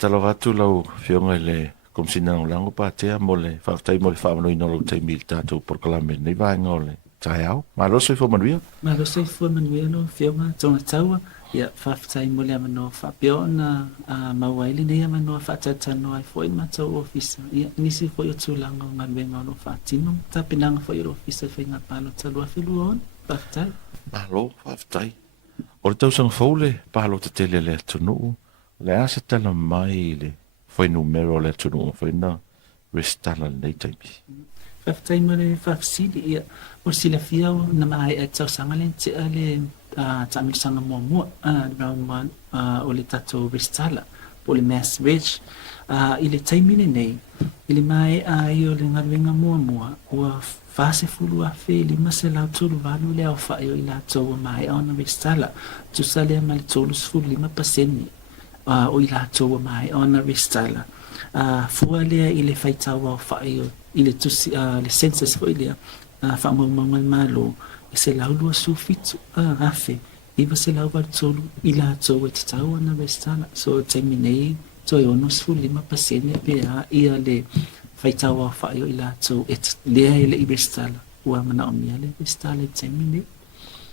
Whataloha atu lau whionga le Komesina o lango Patea mo le whaatai mo le whaamano ino lau taimi le tātou porkalame nei vaenga o le tai au. Maloso I whomanuia? Maloso I whomanuia no whionga tonga taua. Ia whaatai mo le amano whaapeo na mauaili nei amano whaatatano ai fwoi matau ofisa. Ia nisi fwoi o tūlanga o ngaruenga o no whaatino. Tapinanga fwoi o ofisa Faigapalota lua whilua on. Whaatai. Malo, whaatai. O le tausanga whaule, Palota tele le atunu. Le asa tala mai le foi numero le tunu foi na restala nei taimi. Whaatai mo le whaafsili ia o sila fiao na mai e tau sangalen te ale tamil sanga mua mua round one o le tato restala po le mass reg I le taimine nei I le mai I o le ngaruenga mua mua ua fase fulu a fe lima se lau tulu valu le au whae o I la tau mai ona restala tu sale ma le tolu sfulu 5% o I la tau mai ona restala fua lea I le whaitawa o whae o I le tusi le census fo I lea whaamaumangal malo I se lau lua sufitu rafe Iwa se lau wal tolu I la tau e te tau ana restala so taimi nei toi ono sfulu 5% pe ia le whaitawa o whae o I la tau e lea ele I restala ua mana o mia le restala taimi nei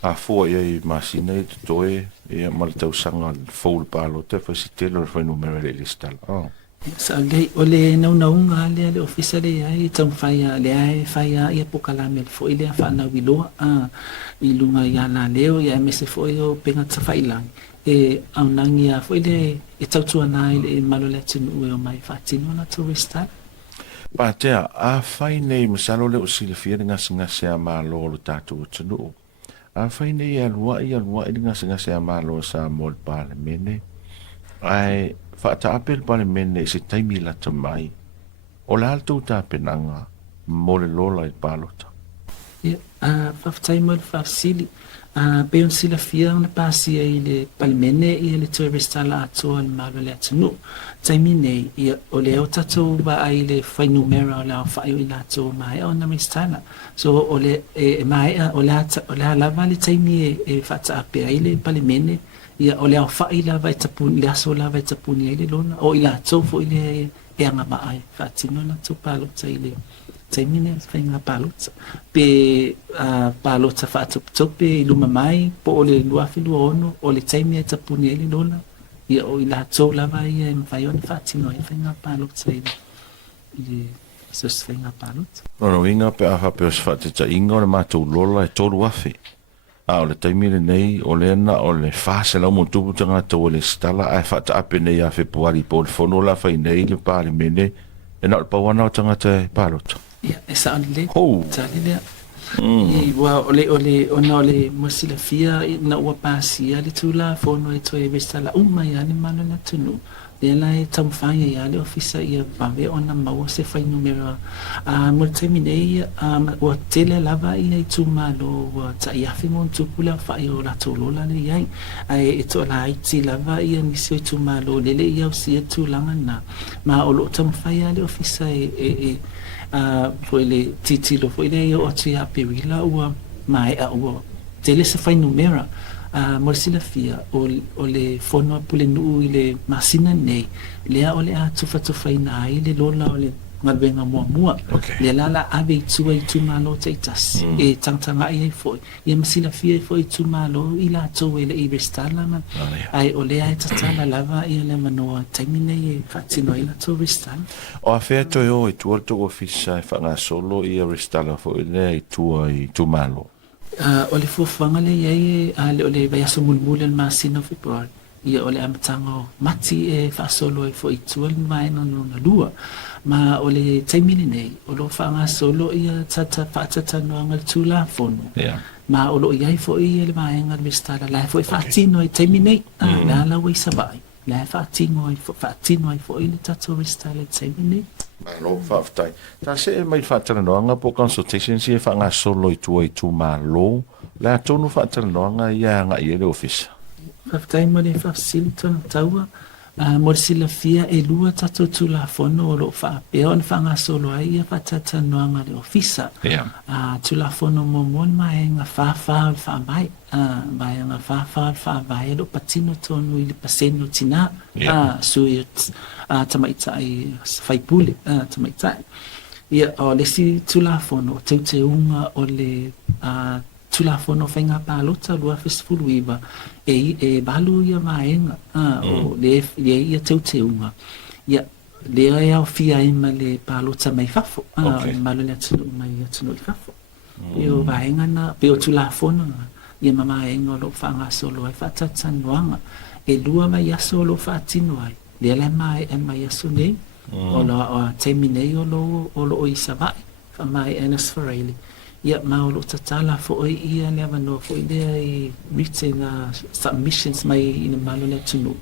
A fua ia I masina I te toe ia ma le tausanga foul Palota fasitelo le foi numero le restala. Sa le o le naunga le ofisa le ai tau faia le ai faia ia pokalame fo ile fa na wiloa I lunga ia na leo ia mese fo o penga tafailang au nangia fo ile e tau tuana ile malo le tinu o mai fatino na tourista Patea a fai nei masalo le o silafia nga se malo lo tatu tunu. A fai nei alua nga se malo sa mol parlemene. Ai Fata apel pale mene se taimi la tamai. O la alto ta penanga mole lola I Palota. Ia faafetai mo le faafesili pe ona silafia ona pasia I le palemene ia le toe restala atoa le malo le atunuu taimi nei ia o le o tatou vaai le fainumera o le aofaʻi o I latou maeʻa ona restala so o le maeʻa o le alava le taimi e faataapea ai le palemene ia o le aofaʻi lava e tapuni le aso lava e tapuni ai le lona o I latou foʻi le e agamaʻa ai faatino latou palota I le taimine Faigapalota pe palota faatope I luma mai po o le luafilua ono o le taimi e tapuni ai le lona ia o I latou lava ia e mawhai ona faatino ai Faigapalota I le sos Faigapalota. No inga pe aha pe os fateta inga o le matou lola e tolu afe. O le taimi le nei o le na o le fase la mo tupu tanga to le stala ai fata ape nei a februari po le fono la fai nei le palemene e na le pawana o tanga te Palota. Ia, e sa le tali lea. I wa ole ona ole mosilafia na ua pasia le tula fono e toe restala uma ia le malo na tunu. Le la e tamwhanga ia le ofisa ia pawe ona maua se whai numera. Mo le taimine ia ua tele lava ia I tu malo ua ta iafi mon tupula whai o la tolola le iai. Ai e to la iti lava ia nisi o tu malo lele ia o si e tu langa na. Ma o lo tamwhanga le ofisa foi le titilo foi le o tia perila ua mai ua tele se fai numera mo silafia o le fono pule nu I le masina nei le o le a tufa ina I le lola o le ngaruenga mua le lala ave tua I tu malo taitas e tangtanga ai foi ia masilafia foi tu malo I la to ele I restala man ai o le ai tatala lava ia le manoa taimine e fatino I la to restala O a fea toi o I tua to ofisa e whanga solo I a restala fo ile I tua I tu malo. O le fuafanga le iai le o le vai aso mulmule le masina februari ia o le amatanga mati e whaasolo e fo I tua le maena no na lua ma o le taimine nei o lo whanga solo ia whaatata noanga le tūla fono ma o lo iai fo I le maenga le mistara la fo I whaatino I taimine la la wei savai la whaatino I fo I le tato mistara le taimine Malo whaftai. Ta se e mai whaatara noanga po consultation si e whanga solo I tua I tu malo la tonu whaatara noanga ia nga I ele ofisa. Whaftai mo le whafsili tona taua mo sila fia e lua tatou tulafono o loo faapea ona faagasolo ai ia faatatanoaga le ofisa tulafono momoni maega fafā o le faavae maega fafā o le faavae e loo patino tonu i le paseni o tinā sui tamaitaʻi faipule tamaitaʻi ia o lesi tulafono o teuteuga o le tulafono Faigapalota lua fesfuluiva e balu ia maenga o le ia teuteuga ia lea e aofia ai ma le palota mai fafo malo le atunu mai atunu i fafo io vaenga na pe o tulafono ia mamaenga o loo faagasolo ai faatatanoaga e lua mai aso o loo faatino ai lea le mai e mai aso nei o loa taimi nei o loo isavaʻi faamai Ernest Faraili ia maolo tatala foʻi ia le avanoa foʻi lea i written submissions mai ina malo le atunu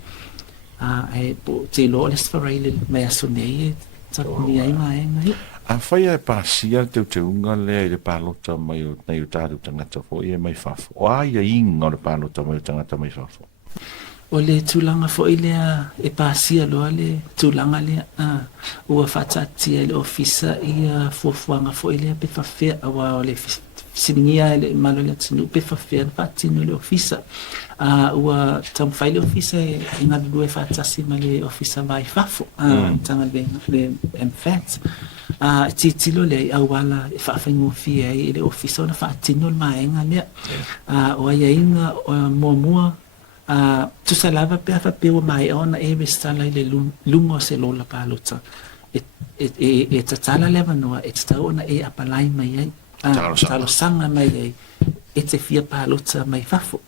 e po te loa le Faraili mai aso nei e tapuni ai maenga ia a fai e pasia le teuteuga lea i le palota mai o nei o tatou tagata foʻi e mai fafo o aia inga o le palota mai o tagata mai fafo o le tulaga foʻi lea e pasia loa le tulaga lea ua faataatia i le ofisa ia fuafuaga foʻi lea pe fafea aua o le siligia e le malo le atunu pe fafea na faatino i le ofisa ua taumafai le ofisa e galulua e faatasi ma le ofisa vaifafo taga le mfat titilo leai auala e faafaigofia ai i le ofisa ona faatino le maenga lea o aiaiga muamua tusa lava pe afa pe o mai ona e bestala i le lungo se lola palota e tatala leva noa e tau ona e apalai mai ai talo sanga mai ai e te fia palota mai fafo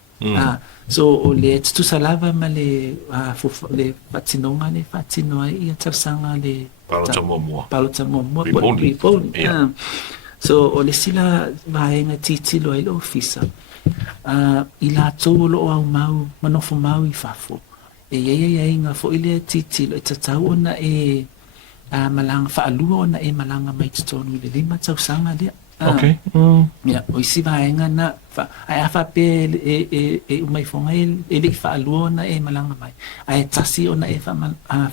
so o le tusa lava ma le fatinonga le fatinoa ia tarsanga le palota momua so o le sila vaenga titilo ai le ofisa i latou o loo au mau manofo mau i fafo e iaiaiaiga foʻi lea titilo e tatau ona e malaga faalua ona e malaga mai totonu i le 5 tausaga lea ia o isi vaega na ae a faapea e umaifoga e leʻi faalua ona e malaga mai ae tasi ona e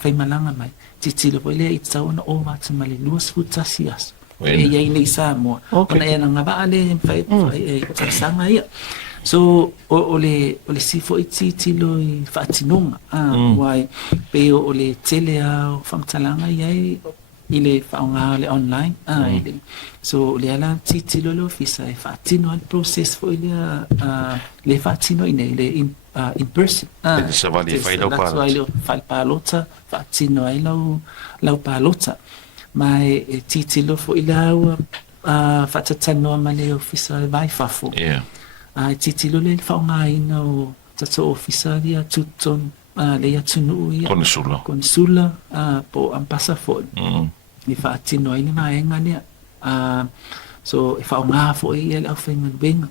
faimalaga mai titilo foʻi lea i tatau ona o matama le 2 aso e iai nei sa moa ona e nagavaa le tausaga ia so o le sifo i titilo i faatinoga uai pe o le tele a o faamatalaga iai i le faaogā le online so le ala titilo le ofisa e faatino ai le process foʻi lea le faatino i nei le in person le falepalota faatino ai lau palota ma e titilo foʻi le aua faatatanoa ma le ofisa e vaifafo e titilo le faaogāina o tatou ofisa lia tuton le atunuu ia konesula po ampasa foʻi i faatino ai le maenga lea so e faaogā foʻi ia le ʻaufaigaluega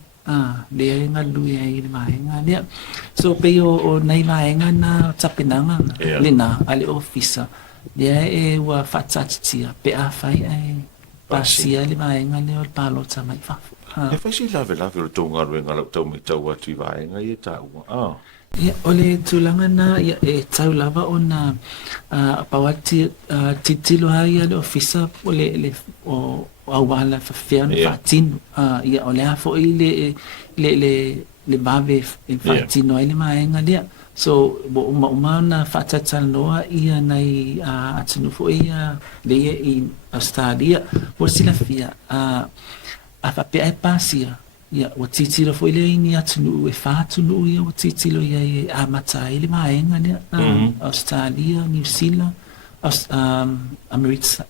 lea e galu ai le maenga lea so pei o nai maenga na tapenaga lena a le ofisa lea e ua faatatitia pe a fai ai pasia le maenga lea o le palota mai fafo e faisi lave o le tougaluega lau taumaitau atu i vaega ia taʻua ia o le tulaga na ia e tau lava ona pauati titilo ai a le ofisa o le auala fafea na faatino ia o lea foʻi le vave e faatino ai le maenga lea so uma na faatataloa ia nai atunu foʻi ia leia i Australia ua silafia a faapea e pasia ia ua titilo foʻi lea ini atunuu e faatunuu ia ua titilo ia e amata ai le maenga lea Australia, New Zealand,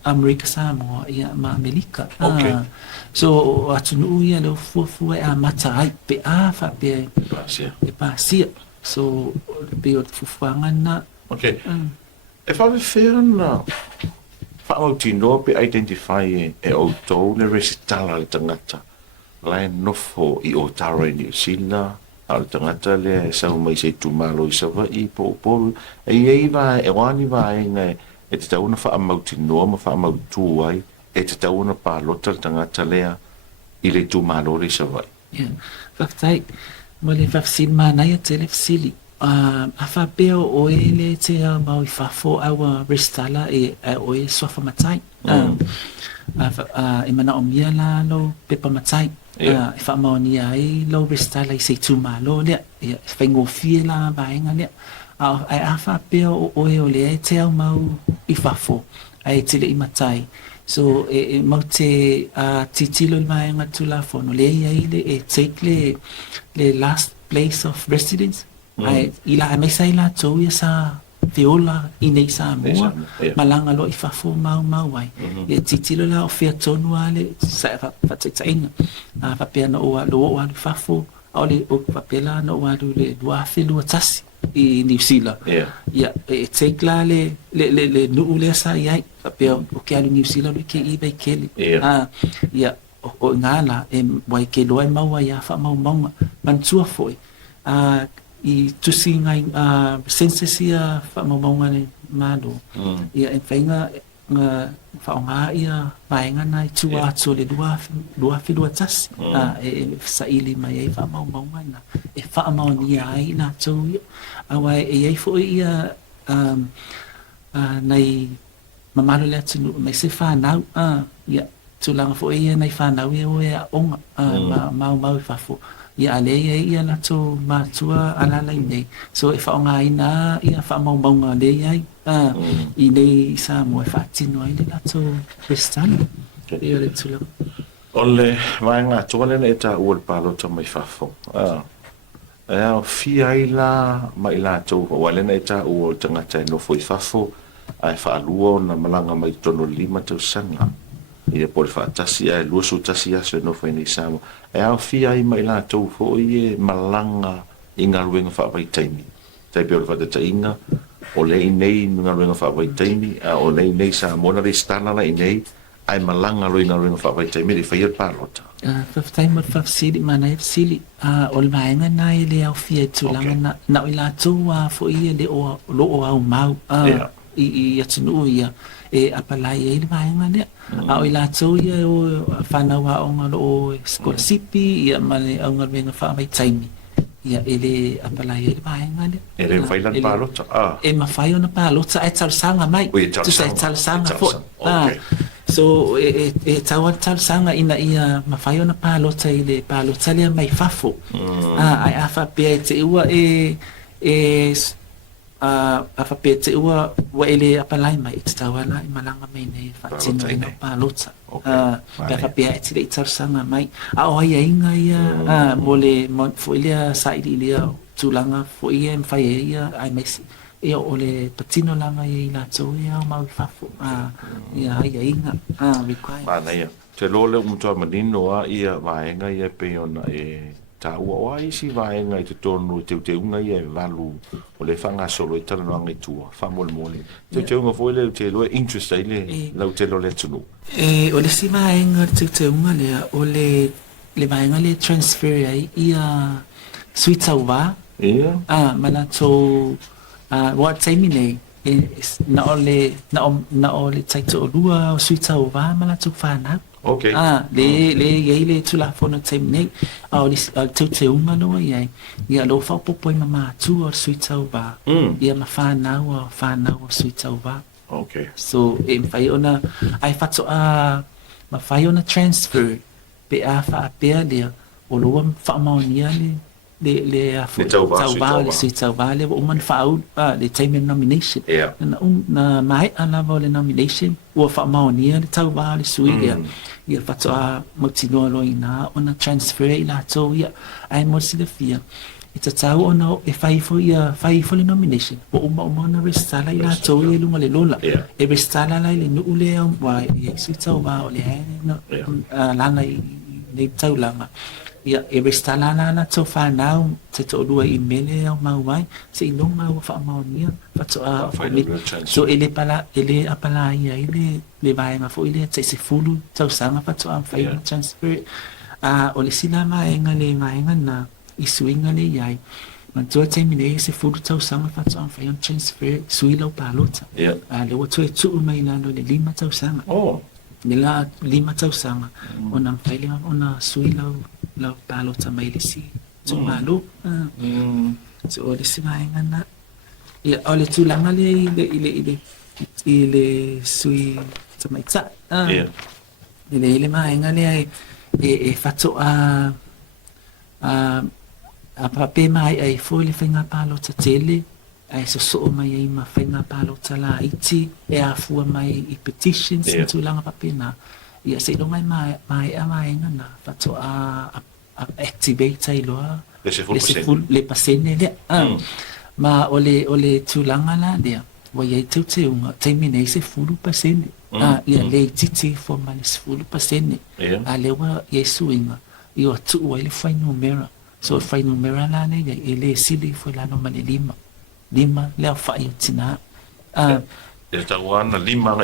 Amerika Samoa ia ma Amerika so atunuu ia le fuafua e amata ai pe a faapea e pasia so pe o fufuaga na e faavefea na faamautinoa pe identify e outou le resitala le tagata lae nofo i o tara i New Zealand a le tagata lea e sau mai se tumalo i savaʻi poʻopolu e iai e wani vaega e te tauna faamautinoa ma faamautū ai e te tauna palota le tagata lea i le tumalo le savaʻi faafetai ma le faafesili manai a tele fesili a whapea o ele te mau I whafo awa restala o sofa matai. E mana o mia la lo pepa matai. E whamao ni ai lo restala I se tūmalo lea. E whaingo fie la vaenga lea. Ai a whapea o oe o lea te au mau I whafo. Ai te le I matai. So mau te titilo I vaenga tu la fono. Lea iai le take le last place of residence. Ai ila mai sai la tau ia sa viola I nei sa mua malanga lo I whafo mau ai e titilo la o fia tonu ale sa whatetainga whapea na oa lo o alu whafo o le o whapea la na o alu le dua whelua tasi I New Zealand ia e take la le nuu lea sa iai whapea o ke alu New Zealand ke iba I kele ia o ngala e wai ke loa mau ai a wha maunga mantua foi I tusi ngai census ia whamaunga ne malo. Ia e whainga whaonga ia vaenga nai tua atu le dua whilua tasi. E sa ili mai e whamaunga na. E whamauni ai na tau ia. Awa e ei fo ia nei mamalo le atu mai se whanau. Ia tulanga fo ia nei whanau ia o e a onga. Mau whafo. Ia ale ia la to matua alala I nei so e whaonga ina ia whamaunga le ai I nei sa mo e whaatino ai le la to restana ia le tula ole vaenga tole le ta ua palota mai whafo e au fia I la mai la to wale na ta ua tangata no foi whafo ai whaalua na malanga mai tono 5 tau sanga ia por fatasi ai lusu tasi aso no foi ni sama e au fia I mai la tau fo I malanga inga ruenga fa vai taimi tai pe fa ta inga o le nei inga ruenga fa vai taimi o le nei sa mona de stana la nei ai malanga ruenga fa vai taimi fa ia palota faftai mo fafsili mana e sili o le vaenga nai le au fia tulanga na o la tu fo ia le o lo o au mau I atunu ia e apalai e le vaenga lea a o la tu ia o whanaua o ngalo o skola sipi ia male au ngalwenga wha mai taimi ia ele apalai e le vaenga lea ele whailan palota e mawhai o na palota e talusanga mai tu sa e talusanga fo so e tawa talusanga ina ia mawhai o na palota I le palota lea mai fafo ai awha pia te ua a whapea te ua wa ele apalai mai te tawala I malanga mai nei whatino ina palota pia whapea e tira I tarsanga mai a o ai inga ia mo le fo ilia sairi ilia tūlanga fo ia mwhai e ia ai meisi ia o le patino langa I la tau ia o mau whafo ia ai inga require mana ia te lole umtua manino ia vaenga ia pe ona ta ua isi vaenga I te tonu te unga ia valu o le whanga solo I Talanoaga I tua whamole mole te unga foi le te loe interest ai le lau te lo le tunu o le si vaenga te unga lea o le vaenga le transfer ai ia suitauwa mana tō wa taimi nei na o le taito o lua o suitauwa mana tō whanau okay le ye tula fono taimi nei o le te unga loa iai ia lo whao popo I mama tu o suitauwa ia ma whanau o suitauwa okay so e mwhai ona ai whato ma whai ona transfer pe a wha apea lea o loa whaamaunia le tauwa le suitauwa le o man whaau le taimi nomination na mai alawa le nomination ua whaamaunia le tauwa le sui lea ia whato mautinoa loa ina ona transfer I la tau ia ai mosi le fia I ta tau ona e whaifo le nomination o uma na restala I la tau ia lunga le lola e restala lai le nuu lea wa e suitauwa o le langa I le taulanga ia e restala na tau whanau te to lua I mele au mau mai se inonga ua whaamaunia whato so ele apala ia le vaenga fo ile te se fulu tau sanga whato whainga transfer o le sila vaenga le vaenga na I suinga le iai mantua te mine se fulu tau sanga whato whainga transfer sui lau palota le watu e tuu mai lano le 5 tau sanga nila 5 tau sanga ona whaile ona sui lau palota mai le si tu malu so o le singaenga na ia o le tulanga le ile sui tamaita ile maenga le e fato a pape mai ai fo le Faigapalota tele ai so mai ai ma Faigapalota la iti e a fua mai i petitions na tulanga pape na ia se no mai maenga na fato a activate ai loa le pasene le ma ole tulanga la dia wa ye te unga termine se fulu pasene ia le titi for mal se fulu pasene a le wa yesu inga io tu wa le fai numera so fai numera la ne ele sili fo la no male lima le fai tina tawana lima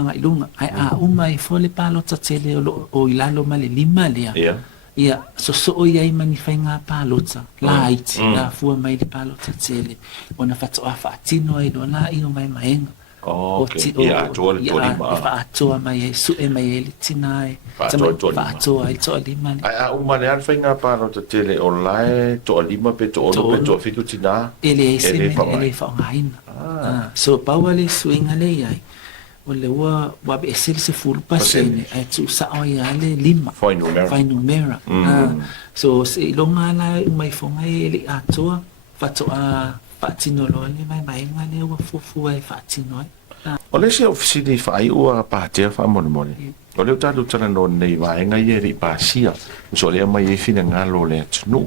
ngai lunga ai umai fo le Palota tele o ilalo male lima le ia so o ia mani Faigapalota la iti la fua mai le Palota tele ona fato a fatino ai dona io mai maenga ia atoa mai su e mai ele tinai atoa ai to lima ai uma le Faigapalota tele o lai to lima pe to ono pe to fitu tina ele fa ngaina so pawale swinga le ai o le wa be se fulu pasene ai tu sa ai ale lima fai numera so se longa la mai fonga ele atoa fato a fatino lo le mai ngale wa fufu ai fatino o le se ofisi di fai ua Patea fa mole o le tatu tala no nei vai nga ye pasia so le mai e fina ngalo le tnu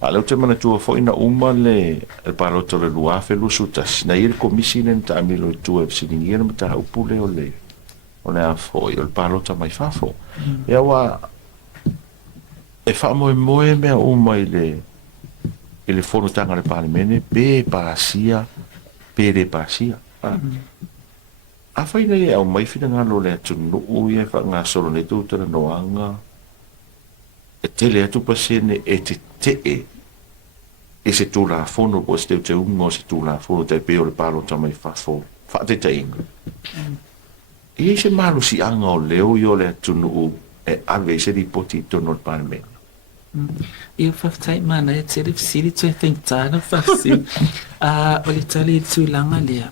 a le te mana tu fo ina uma le Palota le lua fe lu sutas na ir Komesina ta amilo tu ofisi ni ngira mata upule o le a fo o Palota mai fa fo e wa e fa mo me uma ile fono tanga le parlamento pe pasia a fai nei au mai fina ngalo le tunu uia fa nga solo ne tu Talanoaga e tele atu pasene e se tu la fono po se te ungo se tu la fono te pe o le Palota mai fa te inga e se malu si anga o leo yo le tunu e ave se di poti tono il parlamento eu faftai mana e tere fsiri tu e tentana fasi o le tali tu langa lea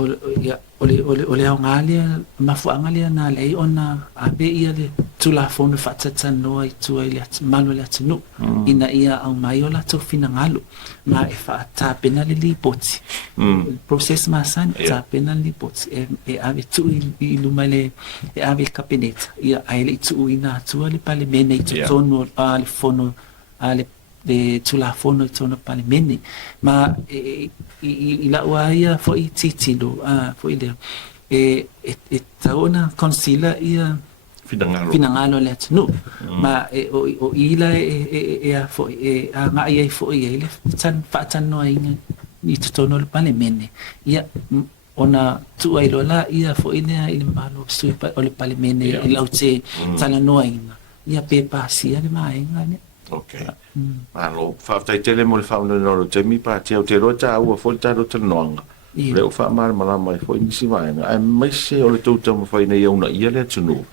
ole au ngalia mafu angalia na lei ona abe ia le tula fono fatata no ai tu ile malo le tunu ina ia au mai ola to fina ngalo ma e fa ta pena le lipoti process ma san ta pena le lipoti e ave tu i lumale e ave kabinete ia ai le tu ina tu le pale mene tu tono pale fono ale le tula fono tono pale mene ma i la ia fo i titilo fo ile e taona concealer ia finangalo le tunu ma o ila e fo a nga ia fo ia le tan no inga ni tono le pale mene ia ona tu ai lola ia fo ile malo sui o le pale mene i laute Talanoaga ia pe pasia le mainga ne okay alo fa tai tele mo le fa no te mi Patea te rota u fo ta do Talanoaga le fa mar mala mai fo ni si vai ai mai se o le tauta mo fa nei una ia le tunu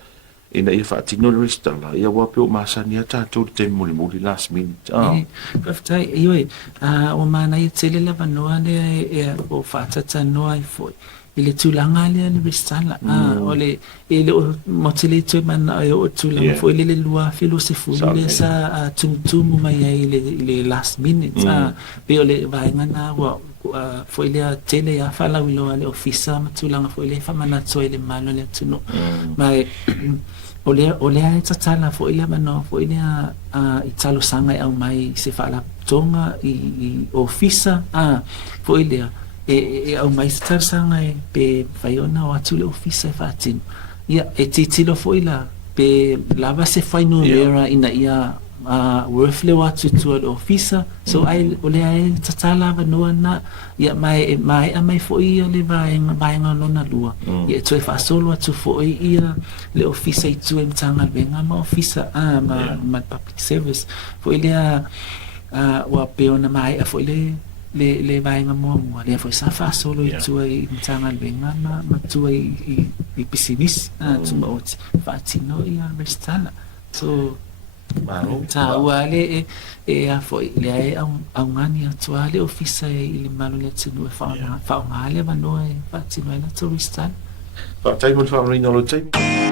ina ia fa tino le stala ia wa pe o masania ta to te mo le last minute fa ioi o mana ia tele la vanoa le o fa ta no ai fo ile tulanga le restala ole ile motele tu man o tulanga fo ile lua filosofu le sa tum mai ile last minute pe ole vai ngana wa fo ile tele ya fala wilo ale ofisa tulanga fo ile fa mana so ile malo le tuno mai ole ai tatala fo ile mano fo ile italo sanga au mai se fala tonga i ofisa fo ile au mai star sanga pe faiona o atu le ofisa fatin ia titilo foi la pe lava se fai no era ina ia worth le watu tu le ofisa so ai ole ai tatala va no na ia mai foi le vai no na lua ia tu fa solo atu foi ia le ofisa i tu emtanga venga ma ofisa ma public service foi le wa peona mai foi le vai nga mo le foi sa fa solo i tu i tanga venga ma tu i pesimis tu mo fa tino ia restana so Malo. Ta ua le a foi le ai au ngani atua le ofisa i le malo le tinu e whaonga le wanoa e whatino e la turista. Fa tai mo fa ringo lo tai.